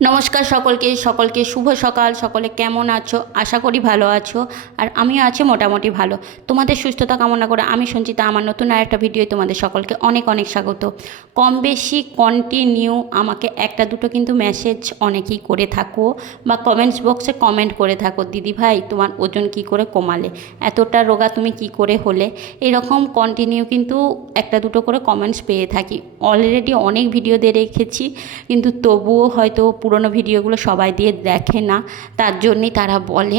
নমস্কার সকলকে সকলকে শুভ সকাল। সকলে কেমন আছো? আশা করি ভালো আছো, আর আমিও আছি মোটামুটি ভালো। তোমাদের সুস্থতা কামনা করে আমি সঞ্চিতা আমার নতুন আর একটা ভিডিও তোমাদের সকলকে অনেক অনেক স্বাগত। কম বেশি কন্টিনিউ আমাকে একটা দুটো কিন্তু মেসেজ অনেকেই করে থাকো বা কমেন্টস বক্সে কমেন্ট করে থাকো, দিদি ভাই তোমার ওজন কি করে কমালে, এতটা রোগা তুমি কি করে হলে, এরকম কন্টিনিউ কিন্তু একটা দুটো করে কমেন্টস পেয়ে থাকি। অলরেডি অনেক ভিডিও দিয়ে রেখেছি, কিন্তু তবুও হয়তো পুরনো ভিডিওগুলো সবাই দিয়ে দেখে না, তার জন্যই তারা বলে।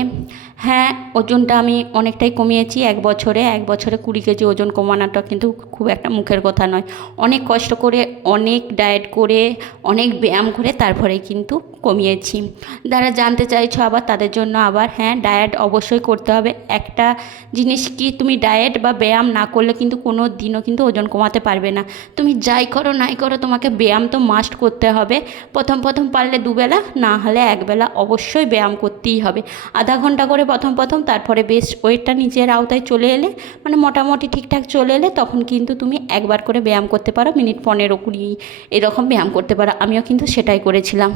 হ্যাঁ, ওজনটা আমি অনেকটাই কমিয়েছি। এক বছরে 20 কেজি ওজন কমানোটা কিন্তু খুব একটা মুখের কথা নয়। অনেক কষ্ট করে, অনেক ডায়েট করে, অনেক ব্যায়াম করে তারপরে কিন্তু কমিয়েছি। যারা জানতে চাইছো আবার তাদের জন্য আবার, হ্যাঁ, ডায়েট অবশ্যই করতে হবে। একটা জিনিস কি, তুমি ডায়েট বা ব্যায়াম না করলে কিন্তু কোনো দিনও কিন্তু ওজন কমাতে পারবে না। তুমি যাই করো নাই করো, তোমাকে ব্যায়াম তো মাস্ট করতে হবে। প্রথম প্রথম পারলে দুবেলা, না হলে একবেলা অবশ্যই ব্যায়াম করতেই হবে। আধা ঘন্টা করে প্রথম, তারপরে বেশ ওয়েটটা নিজের আওতায় চলে এলে, মানে মোটামুটি ঠিকঠাক চলে এলে, তখন কিন্তু তুমি একবার করে ব্যায়াম করতে পারো, মিনিট 15-20 এরকম ব্যায়াম করতে পারো। আমিও কিন্তু সেটাই করেছিলাম।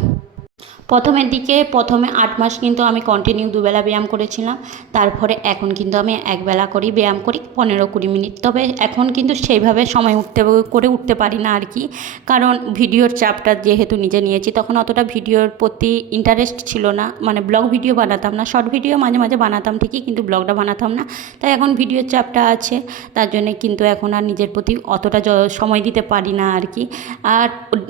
প্রথমের দিকে প্রথমে 8 মাস কিন্তু আমি কন্টিনিউ দুবেলা ব্যায়াম করেছিলাম। তারপরে এখন কিন্তু আমি একবেলা করি, ব্যায়াম করি 15-20 মিনিট। তবে এখন কিন্তু সেইভাবে সময় উঠতে পারি না আর কি, কারণ ভিডিওর চাপটা যেহেতু নিজে নিয়েছি, তখন অতটা ভিডিওর প্রতি ইন্টারেস্ট ছিল না। মানে ব্লগ ভিডিও বানাতাম না, শর্ট ভিডিও মাঝে মাঝে বানাতাম ঠিকই, কিন্তু ব্লগটা বানাতাম না। তাই এখন ভিডিওর চাপটা আছে, তার জন্যে কিন্তু এখন আর নিজের প্রতি অতটা সময় দিতে পারি না আর কি। আর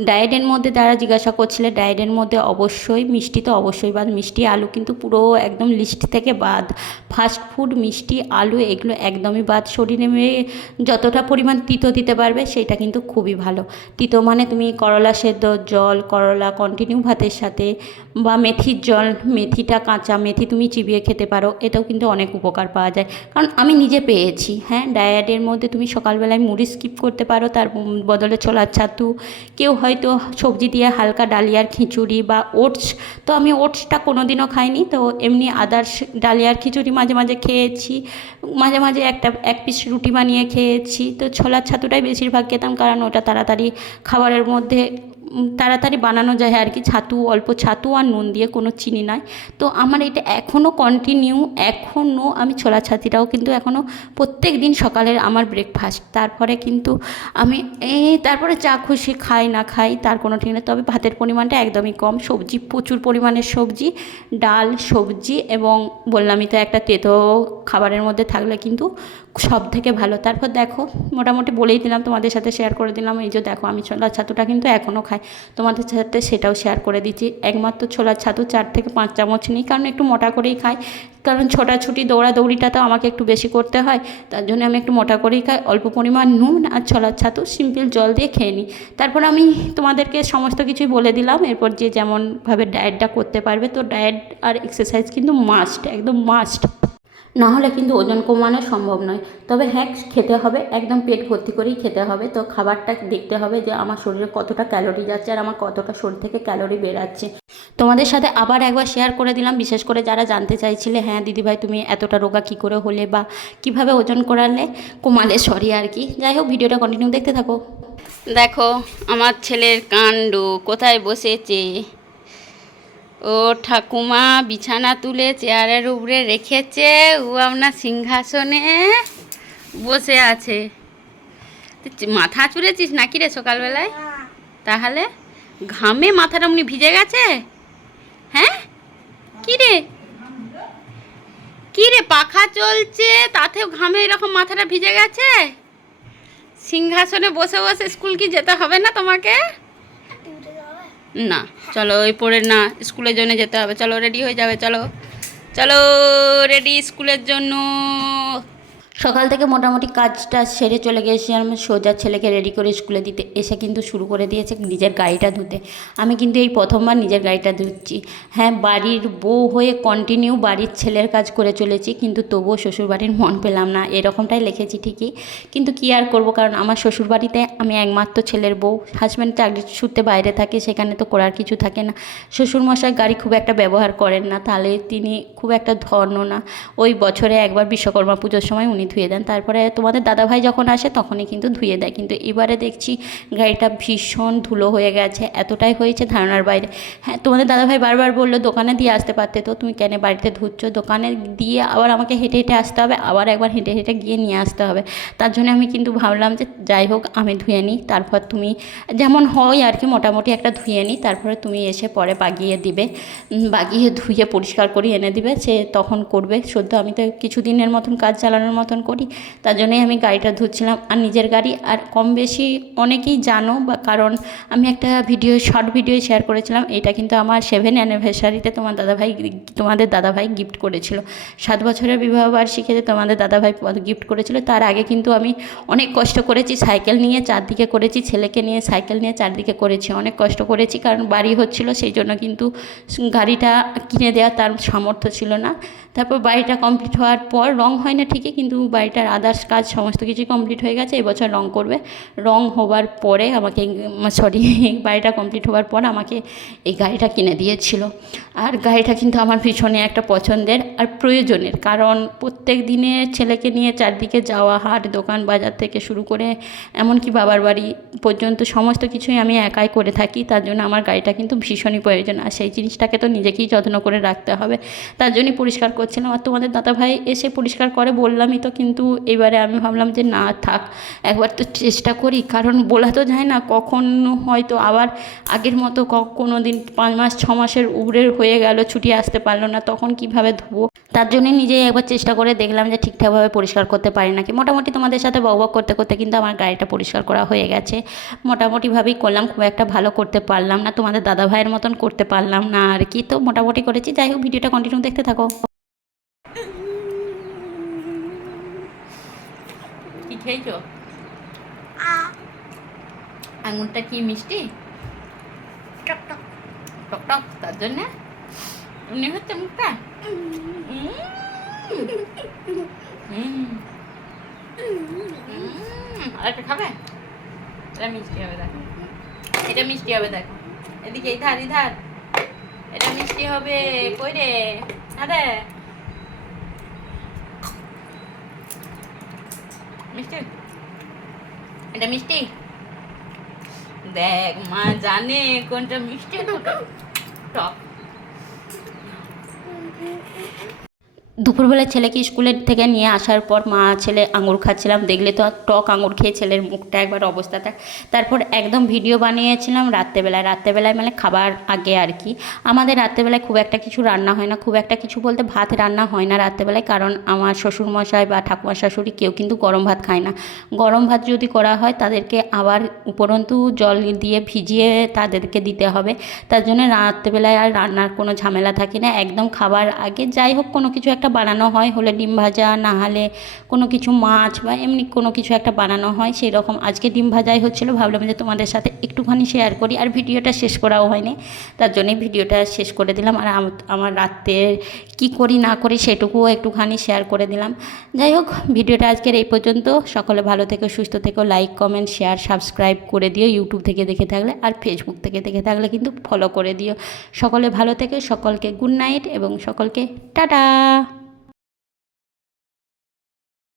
ডায়েটের মধ্যে যারা জিজ্ঞাসা করছিলে, ডায়েটের মধ্যে অবশ্যই মিষ্টি তো অবশ্যই বাদ। মিষ্টি আলু কিন্তু পুরো একদম লিস্ট থেকে বাদ। ফাস্ট ফুড, মিষ্টি, আলু এগুলো একদমই বাদ। শরীরে যতটা পরিমাণ তিতো দিতে পারবে সেটা কিন্তু খুবই ভালো। তিতো মানে তুমি করলা সেদ্ধ জল, করলা কন্টিনিউ ভাতের সাথে, বা মেথির জল, মেথিটা কাঁচা মেথি তুমি চিবিয়ে খেতে পারো, এটাও কিন্তু অনেক উপকার পাওয়া যায়। কারণ আমি নিজে পেয়েছি। হ্যাঁ, ডায়েটের মধ্যে তুমি সকালবেলায় মুড়ি স্কিপ করতে পারো, তার বদলে ছোলার ছাতু, কেউ হয়তো সবজি দিয়ে হালকা ডালিয়ার খিচুড়ি বা ওটস। তো আমি ওটসটা কোনো দিনও খাইনি, তো এমনি আদার্স ডালিয়ার খিচুড়ি মাঝে মাঝে খেয়েছি, মাঝে মাঝে এক পিস রুটি বানিয়ে খেয়েছি। তো ছোলার ছাতুটাই বেশিরভাগ খেতাম, কারণ ওটা তাড়াতাড়ি খাবারের মধ্যে তাড়াতাড়ি বানানো যায় আর কি। ছাতু, অল্প ছাতু আর নুন দিয়ে, কোনো চিনি নয়। তো আমার এটা এখনও কন্টিনিউ, এখনও আমি ছোলা ছাতিটাও কিন্তু এখনও প্রত্যেক দিন সকালের আমার ব্রেকফাস্ট। তারপরে কিন্তু আমি তারপরে চা খুশি খাই না খাই তার কোনো ঠিক নেই। তবে ভাতের পরিমাণটা একদমই কম, সবজি প্রচুর পরিমাণের সবজি, ডাল, সবজি, এবং বললামই তো একটা তেতো খাবারের মধ্যে থাকলে কিন্তু সব থেকে ভালো। তারপর দেখো, মোটামুটি বলেই দিলাম, তোমাদের সাথে শেয়ার করে দিলাম। এই যে দেখো, আমি ছোলার ছাতুটা কিন্তু এখনও খাই, তোমাদের সাথে সেটাও শেয়ার করে দিচ্ছি। একমাত্র ছোলার ছাতু 4 থেকে 5 চামচ নিই, কারণ একটু মোটা করেই খাই। কারণ ছোটাছুটি দৌড়াদৌড়িটা তো আমাকে একটু বেশি করতে হয়, তার জন্য আমি একটু মোটা করেই খাই। অল্প পরিমাণ নুন আর ছোলার ছাতু সিম্পল জল দিয়ে খেয়ে নিই। তারপর আমি তোমাদেরকে সমস্ত কিছুই বলে দিলাম। এরপর যে যেমনভাবে ডায়েটটা করতে পারবে, তো ডায়েট আর এক্সারসাইজ কিন্তু মাস্ট, একদম মাস্ট, না হলে কিন্তু ওজন কমানো সম্ভব নয়। তবে হ্যাঁ, খেতে হবে, একদম পেট ভর্তি করেই খেতে হবে। তো খাবারটা দেখতে হবে যে আমার শরীরে কতটা ক্যালোরি যাচ্ছে আর আমার কতটা শরীর থেকে ক্যালোরি বেরাচ্ছে। তোমাদের সাথে আবার একবার শেয়ার করে দিলাম, বিশেষ করে যারা জানতে চাইছিলে, হ্যাঁ দিদিভাই তুমি এতটা রোগা কী করে হলে, বা কিভাবে ওজন কমালে সরি আর কি। যাই হোক, ভিডিওটা কন্টিনিউ দেখতে থাকো। দেখো আমার ছেলের কাণ্ড, কোথায় বসেছে। ও ঠাকুমা বিছানা তুলে চেয়ারের উপরে রেখেছে, ও আপনার সিংহাসনে বসে আছে। মাথা চুড়েছিস নাকি রে সকালবেলায়? তাহলে ঘামে মাথাটা এমনি ভিজে গেছে? হ্যাঁ, কি রে কি রে, পাখা চলছে তাতেও ঘামে এরকম মাথাটা ভিজে গেছে? সিংহাসনে বসে বসে স্কুল কি যেতে হবে না তোমাকে? না, চলো ওই পরে না, স্কুলের জন্য যেতে হবে। চলো রেডি হয়ে যাবে, চলো চলো রেডি স্কুলের জন্য। সকাল থেকে মোটামুটি কাজটা সেরে চলে গিয়েছিলাম সোজা ছেলেকে রেডি করে স্কুলে দিতে। এসে কিন্তু শুরু করে দিয়েছে নিজের গাড়িটা ধুতে। আমি কিন্তু এই প্রথমবার নিজের গাড়িটা ধুচ্ছি। হ্যাঁ, বাড়ির বউ হয়ে কন্টিনিউ বাড়ির ছেলের কাজ করে চলেছি, কিন্তু তবুও শ্বশুরবাড়ির মন পেলাম না, এরকমটাই লিখেছি ঠিকই। কিন্তু কী আর করবো, কারণ আমার শ্বশুরবাড়িতে আমি একমাত্র ছেলের বউ। হাজব্যান্ড চাকরির সূত্রে বাইরে থাকে, সেখানে তো করার কিছু থাকে না। শ্বশুরমশাই গাড়ি খুব একটা ব্যবহার করেন না, তাহলে তিনি খুব একটা ধর্ম না। ওই বছরে একবার বিশ্বকর্মা পুজোর সময় উনি উনি ধুয়ে দেন। তারপরে তোমাদের দাদাভাই যখন আসে তখনই কিন্তু ধুয়ে দেয়। কিন্তু এবারে দেখছি গাড়িটা ভীষণ ধুলো হয়ে গেছে, এতটাই হয়েছে ধারণার বাইরে। হ্যাঁ, তোমাদের দাদাভাই বারবার বললো দোকানে দিয়ে আসতে পারতে, তো তুমি কেন বাড়িতে ধুচ্ছ? দোকানে দিয়ে আবার আমাকে হেঁটে হেঁটে আসতে হবে, আবার একবার হেঁটে হেঁটে গিয়ে নিয়ে আসতে হবে। তার জন্য আমি কিন্তু ভাবলাম যে যাই হোক আমি ধুয়ে নিই, তারপর তুমি যেমন হয় আর কি মোটামুটি একটা ধুয়ে নিই, তারপরে তুমি এসে পরে বাগিয়ে দিবে, বাগিয়ে ধুয়ে পরিষ্কার করে এনে দিবে, সে তখন করবে। সদ্য আমি তো কিছুদিনের মতন কাজ চালানোর মতন করি, তার জন্যই আমি গাড়িটা ধুচ্ছিলাম। আর নিজের গাড়ি, আর কম বেশি অনেকেই জানো বা কারণ আমি একটা ভিডিও শর্ট ভিডিও শেয়ার করেছিলাম, এটা কিন্তু আমার 7 অ্যানিভার্সারিতে তোমাদের দাদাভাই গিফট করেছিল। 7 বছরের বিবাহবার্ষিকীতে তোমাদের দাদাভাই গিফট করেছিল। তার আগে কিন্তু আমি অনেক কষ্ট করেছি, সাইকেল নিয়ে চারদিকে করেছি, ছেলেকে নিয়ে সাইকেল নিয়ে চারদিকে করেছি, অনেক কষ্ট করেছি, কারণ বাড়ি হচ্ছিল সেই জন্য কিন্তু গাড়িটা কিনে দেওয়া তার সামর্থ্য ছিল না। তারপর বাড়িটা কমপ্লিট হওয়ার পর রং হয় না ঠিকই, কিন্তু বাড়িটার আদার্স কাজ সমস্ত কিছুই কমপ্লিট হয়ে গেছে। এবছর রং করবে, রং হবার পরে আমাকে বাড়িটা কমপ্লিট হওয়ার পর আমাকে এই গাড়িটা কিনে দিয়েছিল। আর গাড়িটা কিন্তু আমার ভীষণই একটা পছন্দের আর প্রয়োজনের, কারণ প্রত্যেক দিনে ছেলেকে নিয়ে চারদিকে যাওয়া, হাট দোকান বাজার থেকে শুরু করে এমনকি বাবার বাড়ি পর্যন্ত সমস্ত কিছুই আমি একাই করে থাকি। তার জন্য আমার গাড়িটা কিন্তু ভীষণই প্রয়োজন, আর সেই জিনিসটাকে তো নিজেকেই যত্ন করে রাখতে হবে। তার জন্যই পরিষ্কার করছিলাম। আর তোমাদের দাদাভাই এসে পরিষ্কার করে বললামই তো, কিন্তু এবারে আমি ভাবলাম যে না থাক, একবার তো চেষ্টা করি, কারণ বলা তো যায় না কখন হয়তো আবার আগের মতো কোনো দিন 5 মাস 6 মাসের উপরে হয়ে গেল, ছুটি আসতে পারলো না, তখন কিভাবে ধোবো। তার জন্যই নিজেই একবার চেষ্টা করে দেখলাম যে ঠিকঠাকভাবে পরিষ্কার করতে পারি নাকি। মোটামুটি তোমাদের সাথে বকবক করতে করতে কিন্তু আমার গাড়িটা পরিষ্কার করা হয়ে গেছে। মোটামুটিভাবেই করলাম, খুব একটা ভালো করতে পারলাম না, তোমাদের দাদাভাইয়ের মতন করতে পারলাম না আর কি, তো মোটামুটি করেছি। যাই হোক, ভিডিওটা কন্টিনিউ দেখতে থাকো। কি খেয়েছো? আঙুরটা কি মিষ্টি? টকটক টকটক, তার জন্যে এমনি হচ্ছে মুখটা। আরেকটা খাবে? এটা মিষ্টি হবে দেখো, এটা মিষ্টি হবে দেখো, এদিকে ইধার ইধার, এটা মিষ্টি হবে। কই রে? আরে মিষ্টি, এটা মিষ্টি দেখ, মা জানে কোনটা মিষ্টি টক। দুপুরবেলা ছেলেকে স্কুলের থেকে নিয়ে আসার পর মা ছেলে আঙুর খাচ্ছিলাম, দেখলে তো টক আঙুর খেয়ে ছেলের মুখটা একবার অবস্থাটা। তারপর একদম ভিডিও বানিয়েছিলাম রাত্রেবেলায় মানে খাবার আগে আর কি। আমাদের রাত্রেবেলায় খুব একটা কিছু রান্না হয় না, খুব একটা কিছু বলতে ভাত রান্না হয় না রাত্রেবেলায়, কারণ আমার শ্বশুরমশাই বা ঠাকুমা শাশুড়ি কেউ কিন্তু গরম ভাত খায় না। গরম ভাত যদি করা হয় তাদেরকে আবার উপরন্তু জল দিয়ে ভিজিয়ে তাদেরকে দিতে হবে। তার জন্য রাত্রেবেলায় আর রান্নার কোনো ঝামেলা থাকে না, একদম খাবার আগে যাই হোক কোনো কিছু একটা বানানো হয়, হলে ডিম ভাজা, না হলে কোনো কিছু মাছ বা এমনি কোনো কিছু একটা বানানো হয়। সেই রকম আজকে ডিম ভাজাই হচ্ছিলো, ভাবলাম যে তোমাদের সাথে একটুখানি শেয়ার করি। আর ভিডিওটা শেষ করাও হয়নি, তার জন্যই ভিডিওটা শেষ করে দিলাম। আর আমার রাত্রের কী করি না করি সেটুকুও একটুখানি শেয়ার করে দিলাম। যাই হোক, ভিডিওটা আজকের এই পর্যন্ত। সকলে ভালো থেকো, সুস্থ থেকো, লাইক কমেন্ট শেয়ার সাবস্ক্রাইব করে দিও ইউটিউব থেকে দেখে থাকলে, আর ফেসবুক থেকে দেখে থাকলে কিন্তু ফলো করে দিও। সকলে ভালো থেকো, সকলকে গুড নাইট এবং সকলকে টাটা।